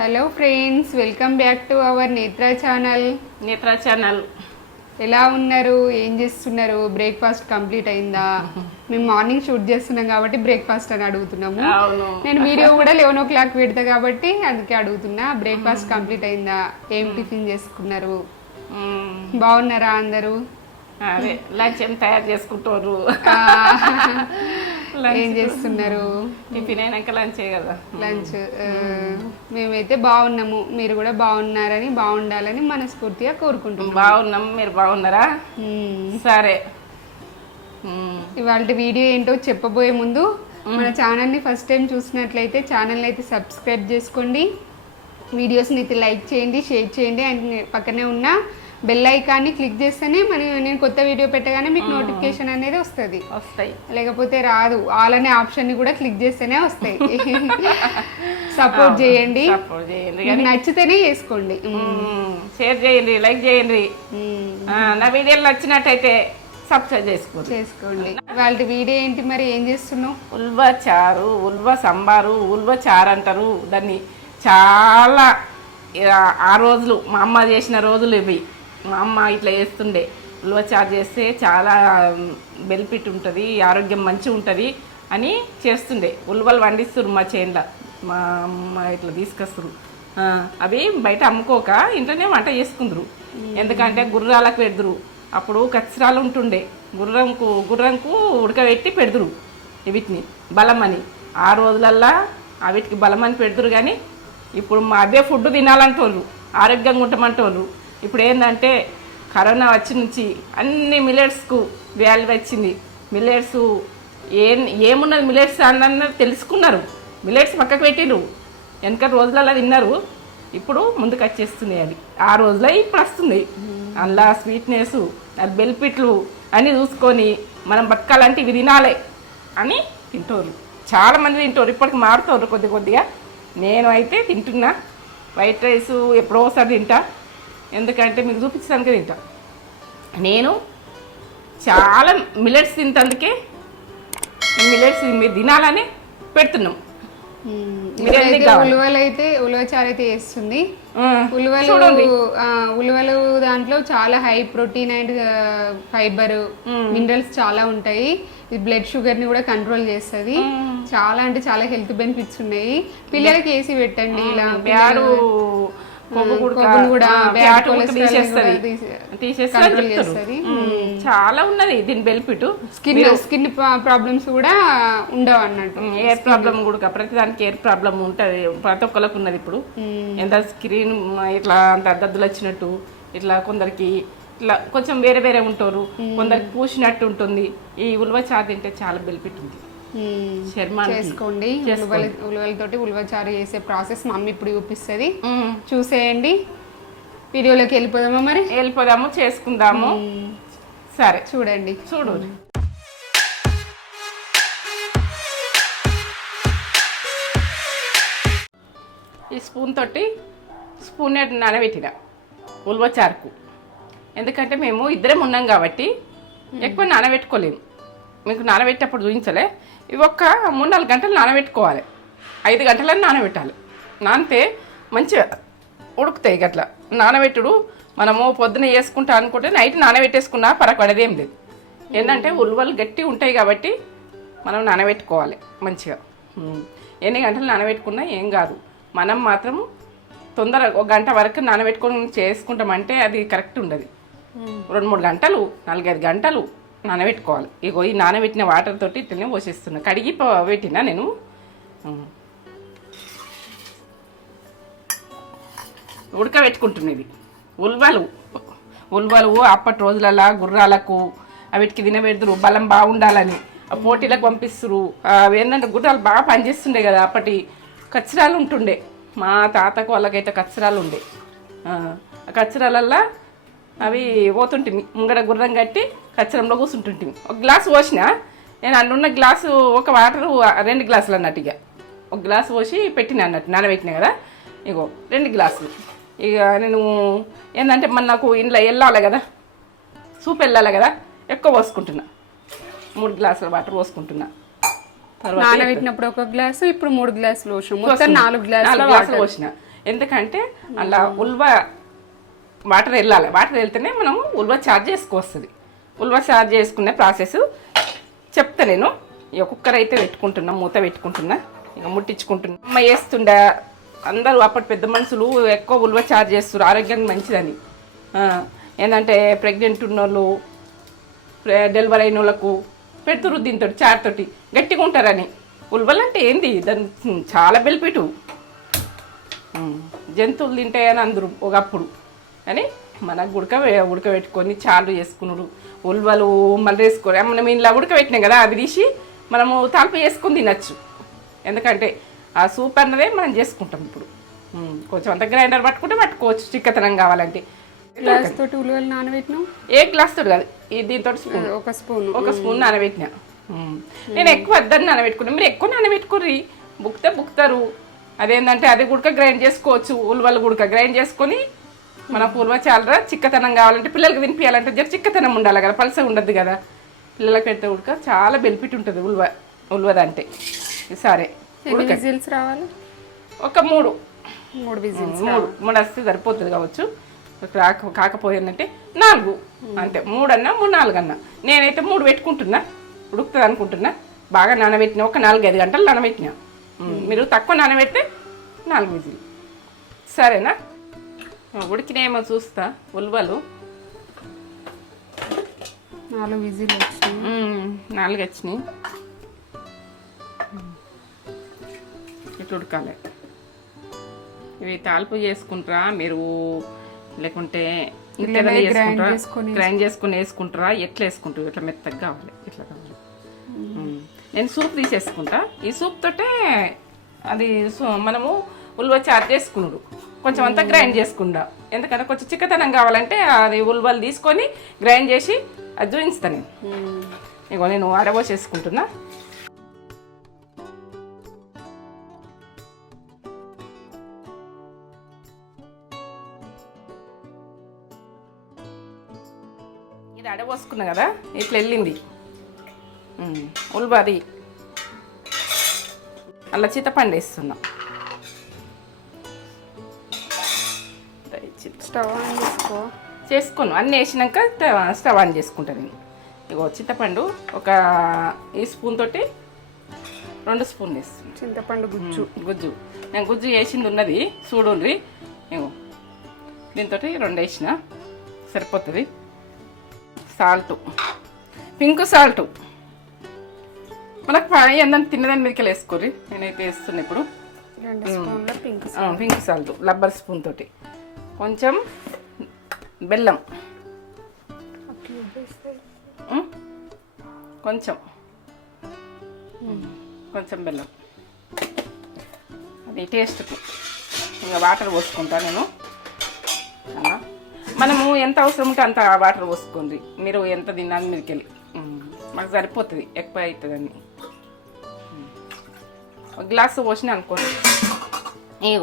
Hello friends welcome back to our Netra channel Netra channel ఎలా ఉన్నారు? ఏం చేస్తున్నారు? బ్రేక్ఫాస్ట్ కంప్లీట్ అయిందా? మేము మార్నింగ్ షూట్ చేస్తున్నాం కాబట్టి బ్రేక్ఫాస్ట్ అని అడుగుతున్నాము. నేను వీడియో కూడా లెవెన్ ఓ క్లాక్ పెడతా కాబట్టి అందుకే అడుగుతున్నా. బ్రేక్ఫాస్ట్ కంప్లీట్ అయిందా? ఏం టిఫిన్ చేసుకున్నారు? మ్మ్. బాగున్నారా అందరూ? అదే లంచ్ ఏం తయారు చేసుకుంటారు. ఏం చేస్తున్నారు? టిఫిన్ అయినాక లంచే కదా. లంచ్ మేమైతే బాగున్నాము. మీరు కూడా బాగున్నారని బాగుండాలని మనస్ఫూర్తిగా కోరుకుంటున్నాం బాగున్నాం. మీరు బాగున్నారా. సరే. ఇవాళ వీడియో ఏంటో చెప్పబోయే ముందు మన ఛానల్ని ఫస్ట్ టైం చూసినట్లయితే ఛానల్ అయితే సబ్స్క్రైబ్ చేసుకోండి. వీడియోస్ని అయితే లైక్ చేయండి షేర్ చేయండి. అండ్ పక్కనే ఉన్న బెల్ ఐకాన్ని క్లిక్ చేస్తేనే మన నేను కొత్త వీడియో పెట్టగానే మీకు నోటిఫికేషన్ అనేది వస్తుంది. వస్తాయి. లేకపోతే రాదు. ఆల్ అనే ఆప్షన్ని కూడా క్లిక్ చేస్తేనే వస్తాయి. సపోర్ట్ చేయండి. సపోర్ట్ చేయండి. మీకు నచ్చితేనే చేసుకోండి. షేర్ చేయండి లైక్ చేయండి. నా వీడియోలు నచ్చినట్టయితే సబ్స్క్రైబ్ చేసుకోండి. చేసుకోండి. వాళ్ళ వీడియో ఏంటి మరి? ఏం చేస్తున్నావు? ఉల్వ చారు ఉల్వ సంబారు ఉల్వ చారు అంటారు. దాన్ని చాలా ఆ రోజులు మా అమ్మ చేసిన రోజులు ఇవి. మా అమ్మ ఇట్లా చేస్తుండే. ఉల్వ చారు చేస్తే చాలా బెనిఫిట్ ఉంటుంది ఆరోగ్యం మంచిగా ఉంటుంది అని చేస్తుండే. ఉల్వలు వండిస్తారు మా చేనులో మా అమ్మ ఇట్లా తీసుకొస్తారు అవి బయట అమ్ముకోక ఇంట్లోనే వంట చేసుకుందరు. ఎందుకంటే గుర్రాలకు పెడదురు. అప్పుడు కచ్చరాలు ఉంటుండే. గుర్రంకు గుర్రంకు ఉడకబెట్టి పెడదురు వీటిని బలమని. ఆ రోజులల్లా వీటికి బలమని పెడదురు కానీ ఇప్పుడు మా అదే ఫుడ్ తినాలంటోళ్ళు ఆరోగ్యంగా ఉంటామంటోళ్ళు ఇప్పుడు ఏంటంటే కరోనా వచ్చి నుంచి అన్ని మిలెట్స్కు వ్యాల్యూ వచ్చింది. మిల్లెట్స్ ఏం ఏమున్నది మిలెట్స్ అన్నది తెలుసుకున్నారు. మిలెట్స్ పక్కకు పెట్టిరు వెనక రోజులలో తిన్నారు. ఇప్పుడు ముందుకు వచ్చేస్తుంది అది. ఆ రోజులో ఇప్పుడు వస్తుంది. అందులో స్వీట్నెస్ అది బెనిఫిట్లు అన్నీ చూసుకొని మనం బతకాలంటే ఇవి తినాలి అని తింటారు చాలా మంది తింటారు ఇప్పటికి మారుతారు కొద్ది కొద్దిగా. నేను అయితే తింటున్నా. వైట్ రైస్ ఎప్పుడో ఒకసారి తింటా. ఎందుకంటే మీకు చూపించడానికి తింటా. నేను చాలా మిల్లెట్స్ తింటందుకే మిల్లెట్స్ మీరు తినాలని పెడుతున్నాం? ఉలువలు అయితే ఉలువ చారు అయితే వేస్తుంది ఉలువలు ఉలువలు దాంట్లో చాలా high protein and fibre minerals చాలా ఉంటాయి. ఇది బ్లడ్ షుగర్ని కూడా కంట్రోల్ చేస్తుంది. చాలా అంటే చాలా హెల్త్ బెనిఫిట్స్ ఉన్నాయి. పిల్లలకి వేసి పెట్టండి ఇలా కొవ్వును కూడా తీసేస్తుంది. చాలా ఉన్నది దీని బెనిఫిట్ స్కిన్ స్కిన్ ప్రాబ్లమ్స్ కూడా ఉండవు అన్నట్టు. ఎయిర్ ప్రాబ్లం కూడా ప్రతి దానికి ఎయిర్ ప్రాబ్లం ఉంటుంది. ప్రతి ఒక్కరికి ఉన్నది ఇప్పుడు. ఎంత స్క్రీన్ ఇట్లా అంత అద్దద్దులు వచ్చినట్టు ఇట్లా కొందరికి ఇట్లా కొంచెం వేరే వేరే ఉంటారు. కొందరికి పూసినట్టు ఉంటుంది. ఈ ఉల్వ చారు తింటే చాలా బెనిఫిట్ ఉంది చేసుకోండి. ఉలువల ఉలువలతోటి ఉలువచారు చేసే ప్రాసెస్ మమ్మీ ఇప్పుడు చూపిస్తుంది. ఉమ్, చూసేయండి. వీడియోలోకి వెళ్ళిపోదామా మరి? వెళ్ళిపోదాము చేసుకుందాము. సరే. చూడండి. చూడు. ఈ స్పూన్ తోటి స్పూన్ నానబెట్టిన ఉల్వ చారుకు ఎందుకంటే మేము ఇద్దరం ఉన్నాం కాబట్టి ఎక్కువ నానబెట్టుకోలేము. మీకు నానబెట్టేటప్పుడు చూపించలే. ఇవి ఒక్క మూడు నాలుగు గంటలు నానబెట్టుకోవాలి. ఐదు గంటలని నానబెట్టాలి. నానితే మంచిగా ఉడుకుతాయి గట్ల. నానబెట్టుడు మనము పొద్దున వేసుకుంటా అనుకుంటే నైట్ నానబెట్టేసుకున్నా పడదేం లేదు. ఏంటంటే ఉల్వలు గట్టి ఉంటాయి కాబట్టి మనం నానబెట్టుకోవాలి మంచిగా. ఎన్ని గంటలు నానబెట్టుకున్నా ఏం కాదు. మనం మాత్రం తొందర ఒక గంట వరకు నానబెట్టుకొని చేసుకుంటామంటే అది కరెక్ట్ ఉండదు. రెండు మూడు గంటలు నాలుగైదు గంటలు నానబెట్టుకోవాలి. ఇగో ఈ నానబెట్టిన వాటర్ తోటి ఇట్లనే పోసేస్తున్నా. కడిగి పెట్టినా నేను. ఉమ్. ఉడకబెట్టుకుంటున్నది ఉల్వలు. ఉల్వలు అప్పటి రోజులలో గుర్రాలకు అవిటికి తినబెడుతురు. బలం బాగుండాలని. ఆ పోటీలకు పంపిస్తురు. అవి ఏంటంటే గుర్రాలు బాగా పనిచేస్తుండే కదా అప్పటి కచ్చరాలు ఉంటుండే. మా తాతకు వాళ్ళకైతే కచ్చరాలు ఉండే. ఆ అవి పోతుంటిమి. ముంగడ గుర్రం కట్టి కచ్చరంలో కూర్చుంటుంటిమి ఒక గ్లాసు పోసిన నేను అందున్న గ్లాసు ఒక వాటర్ రెండు గ్లాసులు అన్నట్టు ఇక ఒక గ్లాసు పోసి పెట్టిన అన్నట్టు నానబెట్టిన కదా? ఇగో రెండు గ్లాసులు. ఇక నేను ఏంటంటే మన నాకు ఇంట్లో వెళ్ళాలి కదా? సూప్ వెళ్ళాలి కదా? ఎక్కువ పోసుకుంటున్నా. మూడు గ్లాసుల వాటర్ పోసుకుంటున్నా. నానబెట్టినప్పుడు ఒక గ్లాసు ఇప్పుడు మూడు గ్లాసులు పోసాం మొత్తం నాలుగు గ్లాసులు గ్లాసులు పోసిన. ఎందుకంటే అలా ఉల్వ వాటర్ వెళ్ళాలి వాటర్ వెళ్తేనే మనం ఉల్వ చార్జ్ చేసుకోవస్తుంది ఉల్వ చార్జ్ చేసుకునే ప్రాసెస్ చెప్తా నేను. ఇక కుక్కర్ అయితే పెట్టుకుంటున్నా మూత పెట్టుకుంటున్నా ఇక ముట్టించుకుంటున్నా. అమ్మ వేస్తుండే అందరూ అప్పటి పెద్ద మనుషులు ఎక్కువ ఉల్వ చార్జ్ చేస్తారు ఆరోగ్యానికి మంచిదని. ఏంటంటే ప్రెగ్నెంట్ ఉన్నోళ్ళు వాళ్ళు డెలివరీ అయిన వాళ్ళకు పెడుతురు దీంతో చారుతోటి గట్టిగా ఉంటారని. ఉల్వలు అంటే ఏంది? దాని చాలా బెనిఫిట్ జంతువులు తింటాయని అందరు ఒకప్పుడు. కానీ మనకు ఉడక ఉడకబెట్టుకొని చాలు చేసుకున్నాడు ఉల్వలు మళ్ళీ వేసుకొని మనం ఇలా ఉడకబెట్టినాం కదా అవి తీసి మనము తాల్పు చేసుకొని తినచ్చు. ఎందుకంటే ఆ సూప్ అన్నదే మనం చేసుకుంటాం ఇప్పుడు. కొంచెం అంత గ్రైండర్ పట్టుకుంటే పట్టుకోవచ్చు. చిక్కతనం కావాలంటే. గ్లాస్ తోటి నానబెట్టినాం ఏ గ్లాస్ తోటి కాదు. ఈ దీంతో స్పూన్. ఒక స్పూన్. ఒక స్పూన్ నానబెట్టిన. నేను ఎక్కువ వద్దని నానబెట్టుకున్నా. మీరు ఎక్కువ నానబెట్టుకుర్రి. బుక్తే బుక్తారు. అదేంటంటే అది గుడక గ్రైండ్ చేసుకోవచ్చు. ఉల్వలు గుడక గ్రైండ్ చేసుకొని మన ఉల్వ చాలరా? చిక్కతనం కావాలంటే పిల్లలకి తినిపించాలంటే జర చిక్కతనం ఉండాలి కదా పలసగా ఉండద్దు కదా. పిల్లలకి పెడితే ఉడక చాలా బెనిఫిట్ ఉంటుంది ఉల్వ ఉల్వదంటే. సరే విజిల్స్ రావాలి? ఒక మూడు. మూడు విజిల్స్ మూడు. మూడు వస్తే సరిపోతుంది కావచ్చు. కాక కాకపోయిందంటే నాలుగు. అంతే. మూడు అన్నా మూడు నాలుగు అన్నా నేనైతే మూడు పెట్టుకుంటున్నా. ఉడుకుతుంది అనుకుంటున్నా. బాగా నానబెట్టిన ఒక నాలుగు ఐదు గంటలు నానబెట్టిన. మీరు తక్కువ నానబెడితే నాలుగు విజిల్ సరేనా? ఉడికినేమో చూస్తా. ఉల్వలు. నాలుగు విజిల్ వచ్చినాయి. నాలుగు వచ్చినాయి. ఇట్లా ఉడకాలి. ఇవి తాల్పు చేసుకుంటారా? మీరు లేకుంటే గ్రైండ్ చేసుకొని వేసుకుంటారా? ఎట్లా వేసుకుంటారు? ఇట్లా మెత్తగా కావాలి. ఇట్లా కావాలి. నేను సూప్ తీసేసుకుంటా. ఈ సూప్ తోటే అది మనము ఉల్వ చారు చేసుకున్నాడు కొంచెం అంతా గ్రైండ్ చేసుకుంటా. ఎందుకంటే కొంచెం చిక్కతనం కావాలంటే అది ఉల్వలు తీసుకొని గ్రైండ్ చేసి అది చూపిస్తాను నేను. మ్మ్. ఇగో నేను ఆరబోసేసుకుంటున్నా. ఇది అడబోసుకున్నా కదా ఇట్లా వెళ్ళింది. ఉమ్, ఉల్బాది అలా చింతపండు వేస్తున్నా స్టవ్ ఆన్ చేసుకో. చేసుకోను. అన్నీ వేసినాక స్టవ్ ఆన్ చేసుకుంటాను నేను. ఇగో చింతపండు ఒక ఈ స్పూన్ తోటి రెండు స్పూన్లు వేస్తాను చింతపండు గుజ్జు. గుజ్జు. నేను గుజ్జు వేసింది ఉన్నది చూడుండ్రి. ఇగో దీంతో రెండు వేసిన. సరిపోతుంది. సాల్ట్. Pink salt. మనకు పై అందరం తిన్నదాని మీదకి వేసుకోర్రి నేనైతే వేస్తున్నా ఇప్పుడు. Pink salt. రబ్బర్ స్పూన్ తోటి. కొంచెం బెల్లం. కొంచెం. కొంచెం బెల్లం. అది టేస్ట్కి. ఇంకా వాటర్ పోసుకుంటా నేను. మనము ఎంత అవసరం ఉంటే అంత వాటర్ పోసుకోండి. మీరు ఎంత తిన్నాను మీదకి వెళ్ళి. మాకు సరిపోతుంది. ఎక్కువ అవుతుందని ఒక గ్లాసు పోసిన అనుకోండి. ఏ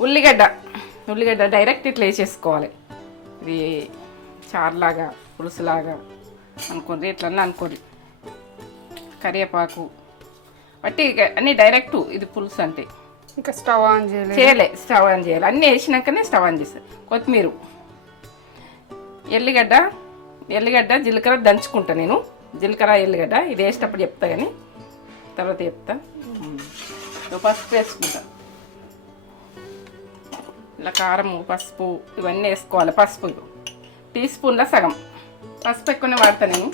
ఉల్లిగడ్డ. ఉల్లిగడ్డ డైరెక్ట్ ఇట్లా వేసేసుకోవాలి. ఇది చారులాగా పులుసులాగా అనుకోండి ఇట్లా అనుకోండి. కరివేపాకు. బట్టి అన్నీ డైరెక్ట్ ఇది పులుసు అంటే ఇంకా స్టవ్ ఆన్ చేయలేదు. చేయలే స్టవ్ ఆన్ చేయాలి. అన్నీ వేసినాకనే స్టవ్ ఆన్ చేస్తారు కొత్తిమీర. ఎల్లిగడ్డ ఎల్లిగడ్డ జీలకర్ర దంచుకుంటా నేను. జీలకర్ర ఎల్లిగడ్డ ఇది వేసేటప్పుడు చెప్తా కానీ తర్వాత చెప్తా. పసుపు వేసుకుంటా. ఇలా కారం పసుపు ఇవన్నీ వేసుకోవాలి పసుపు టీ స్పూన్ల సగం. పసుపు ఎక్కువనే వాడతా నేను.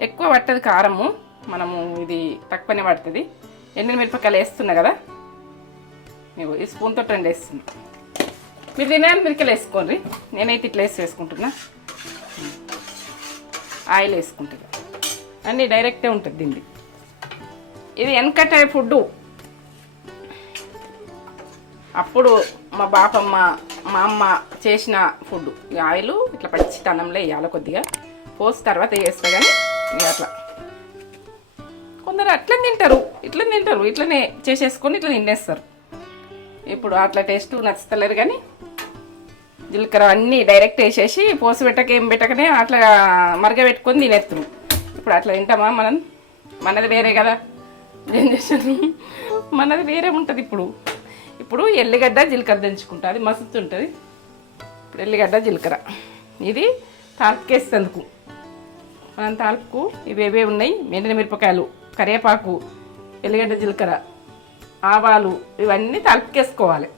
ఎక్కువ పట్టదు కారము మనము ఇది తక్కువనే పడుతుంది. ఎండిన మిరపకాయలు వేస్తున్నా కదా? ನೀವು ఈ స్పూన్తో రెండు వేస్తుంది మీరు తినడానికి మిరపకాయలు వేసుకోండి. నేనైతే ఇట్లా వేసి వేసుకుంటున్నా. ఆయిల్ వేసుకుంటుంది అన్నీ డైరెక్టే ఉంటుంది దీన్ని ఇది వెనకట ఫుడ్డు. అప్పుడు మా బాపమ్మ మా అమ్మ చేసిన ఫుడ్. ఈ ఆయిల్ ఇట్లా పచ్చితనంలో వేయాలి కొద్దిగా. పోసి తర్వాత వేస్తా కానీ అట్లా. కొందరు అట్లా తింటారు ఇట్లా తింటారు ఇట్లనే చేసేసుకొని ఇట్లా తినేస్తారు. ఇప్పుడు అట్లా టేస్ట్ నచ్చుతలేరు కానీ జీలకర్ర అన్నీ డైరెక్ట్ వేసేసి పోసి పెట్టక ఏం పెట్టకనే అట్లా మరగబెట్టుకొని తినేస్తున్నాం ఇప్పుడు అట్లా తింటామా మనం? మనది వేరే కదా. జనరేషన్ మనది వేరే ఉంటుంది ఇప్పుడు. ఇప్పుడు ఎల్లిగడ్డ జీలకర్ర దంచుకుంటా. అది మస్తు ఉంటుంది ఇప్పుడు ఎల్లిగడ్డ జీలకర్ర. ఇది తాలికేసేందుకు మనం తాల్పుకు ఇవేవే ఉన్నాయి? మెండిన మిరపకాయలు కరివేపాకు ఎల్లిగడ్డ జీలకర్ర ఆవాలు ఇవన్నీ తాల్పుకేసుకోవాలి.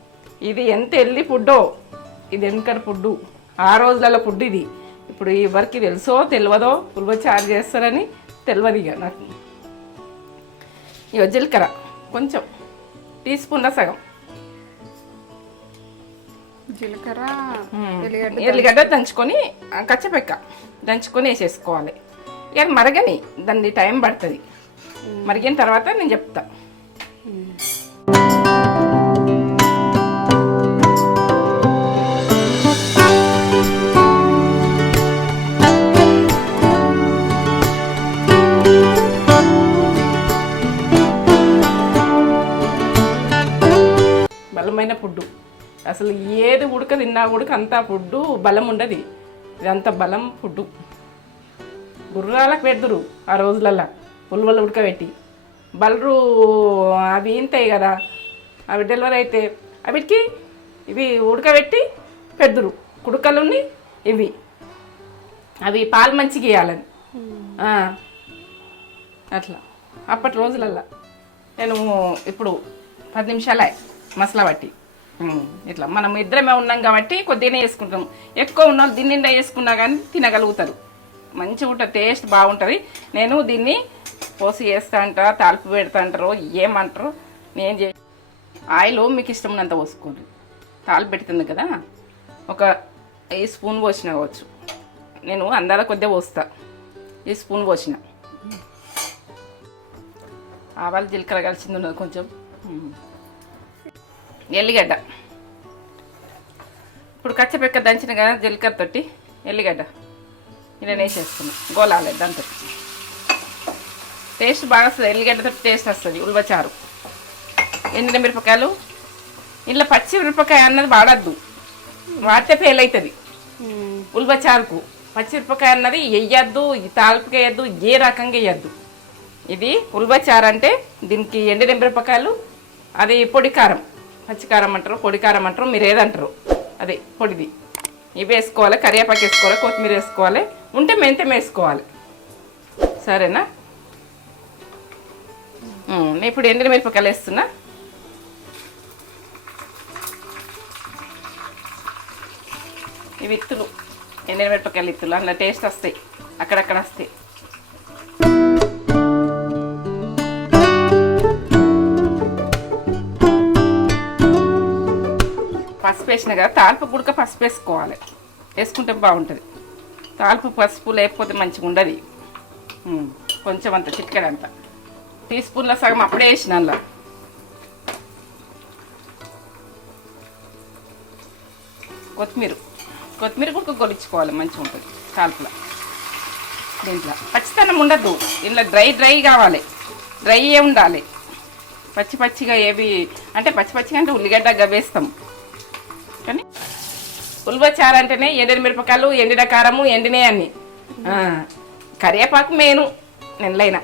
ఇది ఎంత ఎల్లి ఫుడ్డో ఇది వెనకటి ఫుడ్డు. ఆ రోజులలో ఫుడ్ ఇది. ఇప్పుడు ఎవరికి తెలుసో తెలియదో పులువ చారు చేస్తారని తెలియదు ఇక నాకు. ఇక జీలకర్ర కొంచెం టీ స్పూన్ల సగం. జీలకర్ర ఎల్లిగడ్డ దంచుకొని కచ్చపెక్క దంచుకొని వేసేసుకోవాలి. ఇక మరగని దాన్ని టైం పడుతుంది. మరిగిన తర్వాత నేను చెప్తా. బలమైన ఫుడ్డు. అసలు ఏది ఉడక తిన్నా ఉడక అంత ఫుడ్డు బలం ఉండదు. ఇదంతా బలం ఫుడ్డు. గుర్రాలకు పెడుతురు ఆ రోజులల్లో పులువలు ఉడకబెట్టి. బలరు అవి ఇంతాయి కదా అవి డెలివరీ అయితే అవిటికి ఇవి ఉడకబెట్టి పెడుతురు. కుడుకలుని ఇవి. అవి పాలు మంచిగా ఇవ్వాలని అట్లా. అప్పటి రోజులల్లో. నేను ఇప్పుడు పది నిమిషాలే మసాలా పట్టి. ఇట్లా మనం ఇద్దరమే ఉన్నాం కాబట్టి కొద్దిగానే వేసుకుంటాం ఎక్కువ ఉన్న దీని నిండా వేసుకున్నా కానీ తినగలుగుతారు. మంచిగా ఉంటుంది టేస్ట్ బాగుంటుంది. నేను దీన్ని పోసి వేస్తా అంట తాలిపి పెడతా అంటారు ఏమంటారు నేను చే ఆయిల్ మీకు ఇష్టం ఉన్నంత పోసుకోండి. తాలిపి పెడుతుంది కదా ఒక ఈ స్పూన్ పోసిన కావచ్చు. నేను అందాల కొద్దిగా పోస్తా. ఈ స్పూన్ పోసిన. ఆవాలు జీలకర్ర కలిసింది ఉన్నది కొంచెం. ఎల్లిగడ్డ. ఇప్పుడు కచ్చపెక్క దంచిన కదా జీలకర్ర తోటి ఎల్లిగడ్డ. ఇలా వేసేస్తున్నాం గోలాలి దాంతో. టేస్ట్ బాగా వస్తుంది. ఎల్లిగడ్డతో టేస్ట్ వస్తుంది. ఉల్వచారు ఎండిన మిరపకాయలు. ఇంట్లో పచ్చి మిరపకాయ అన్నది వాడద్దు. వాడితే ఫెయిల్ అవుతుంది ఉమ్. ఉల్వచారుకు పచ్చిమిరపకాయ అన్నది వేయద్దు తాలిపకి వేయద్దు ఏ రకంగా వేయద్దు. ఇది ఉల్వచారు అంటే దీనికి ఎండిన మిరపకాయలు అది పొడి కారం. పచ్చికారం అంటారు పొడి కారం అంటారు మీరు ఏదంటారు? అదే పొడిది. ఇవి వేసుకోవాలి కరివేపాకు వేసుకోవాలి కొత్తిమీర వేసుకోవాలి ఉంటే మెంతం వేసుకోవాలి. సరేనా? నేను ఇప్పుడు ఎండిన మిరపకాయలు వేస్తున్నా. ఇవి ఇత్తులు ఎండిన మిరపకాయలు ఇత్తులు అందులో టేస్ట్ వస్తాయి అక్కడక్కడ వస్తాయి. పసుపు వేసిన కదా తాల్పు గుడక పసుపు వేసుకోవాలి. వేసుకుంటే బాగుంటుంది. తాల్పు పసుపు లేకపోతే మంచిగా ఉండదు. కొంచెం అంత చిటికెడంత టీ స్పూన్ల సగం అప్పుడే వేసిన అందులో. కొత్తిమీర. కొత్తిమీర కూడా గొలిచుకోవాలి మంచిగా ఉంటుంది తాల్పులో. దీంట్లో. పచ్చితనం ఉండద్దు ఇంట్లో డ్రై డ్రై కావాలి. డ్రై ఏ ఉండాలి. పచ్చి పచ్చిగా ఏవి అంటే పచ్చి పచ్చిగా అంటే ఉల్లిగడ్డ గవేస్తాం కానీ ఉల్వచారు అంటేనే ఎండిన మిరపకాయలు ఎండిన కారము ఎండినే అన్ని కరివేపాకు మేను నెల్లైనా.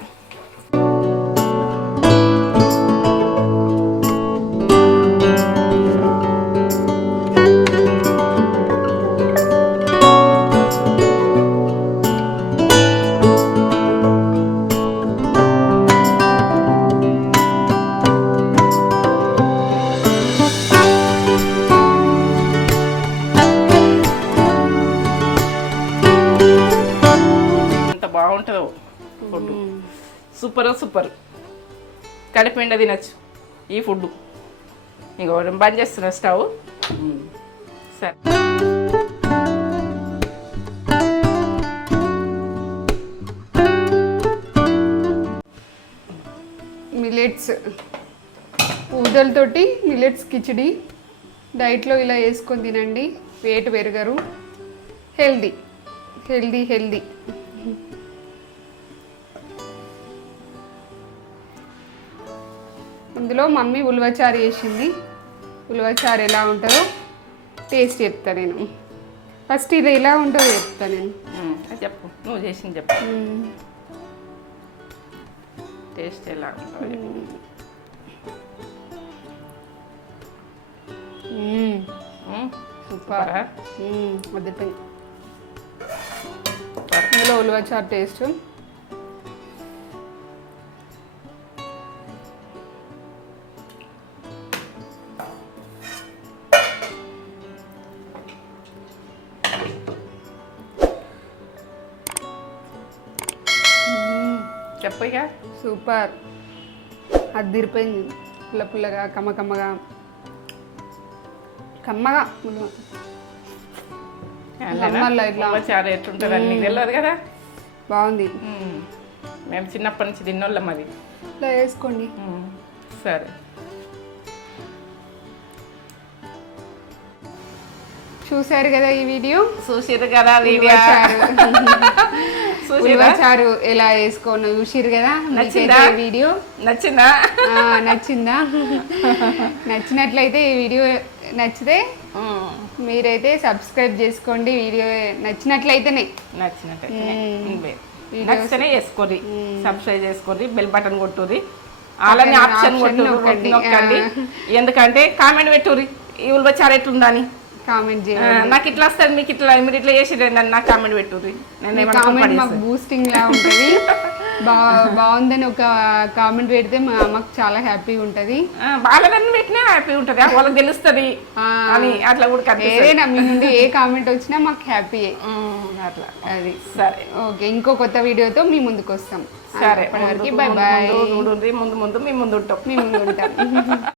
కలిపిండ తినచ్చు. ఈ ఫుడ్ ఇంకో బంద్ చేస్తున్నా స్టవ్. సరే. మిలెట్స్ ఊదలతోటి మిలెట్స్ కిచిడి. డైట్లో ఇలా వేసుకొని తినండి. వెయిట్ పెరగరు. హెల్దీ. Healthy healthy. ఇందులో మమ్మీ ఉలవచారు చేసింది. ఉలవచారు ఎలా ఉంటుందో టేస్ట్ చెప్తా నేను. ఫస్ట్ ఇది ఎలా ఉంటుందో చెప్తా నేను. చెప్పు. నువ్వు చేసింది చెప్పు. టేస్ట్ ఎలా ఉంటుంది సూపర్. ఇందులో ఉలవచారు టేస్ట్ చెప్పు ఇక. సూపర్. అదిరిపోయింది పుల్ల పుల్లగా కమ్మ కమ్మగా. కమ్మగా ఇట్లా. చారు ఎట్లుంటుంది అని నీకు తెలియదు కదా? బాగుంది. మ్మ్. చిన్నప్పటి నుంచి తిన్నోళ్ళం అది. ఇట్లా వేసుకోండి. సరే. చూశారు కదా ఈ వీడియో? చూసిరు కదా వీడియో. ఉలవచారు ఉలవచారు ఎలా వేసుకోను చూసిరు కదా నచ్చిందా? వీడియో? నచ్చిందా? నచ్చిందా? నచ్చినట్లయితే ఈ వీడియో నచ్చితే. మీరైతే సబ్స్క్రైబ్ చేసుకోండి వీడియో నచ్చినట్లయితేనే. నచ్చినట్టు మ్మ్. నచ్చితేనే సబ్స్క్రైబ్ చేసుకోర్రి బెల్ బటన్ కొట్టుర్రి అలానే ఆప్షన్ కొట్టు నొక్కండి. ఎందుకంటే కామెంట్ పెట్టుర్రి ఈ ఉల్బచారు ఎట్లుందని. కామెంట్ చేయండి. నాకు ఇట్లా వస్తుంది మీకు ఇట్లా మీరు ఇట్లా చేసిర్రు అని నాకు కామెంట్ పెట్టుర్రి నేను కామెంట్ మాకు. బూస్టింగ్ లా ఉంటుంది. బా బాగుందని ఒక కామెంట్ పెడితే మా- మాకు చాలా హ్యాపీగా ఉంటుంది. బాగాలేదని పెట్టినా హ్యాపీ ఉంటుంది. వాళ్ళకి తెలుస్తుంది. అని అట్లా కూడా ఏదైనా మీ నుండి ఏ కామెంట్ వచ్చినా మాకు హ్యాపీ అట్లా. అది. సరే. ఓకే ఇంకో కొత్త వీడియోతో మీ ముందుకు వస్తాం సరే ముందు- బాయ్ ముందు ముందు మీ ముందు ఉంటాం. మీ ముందు ఉంటాం.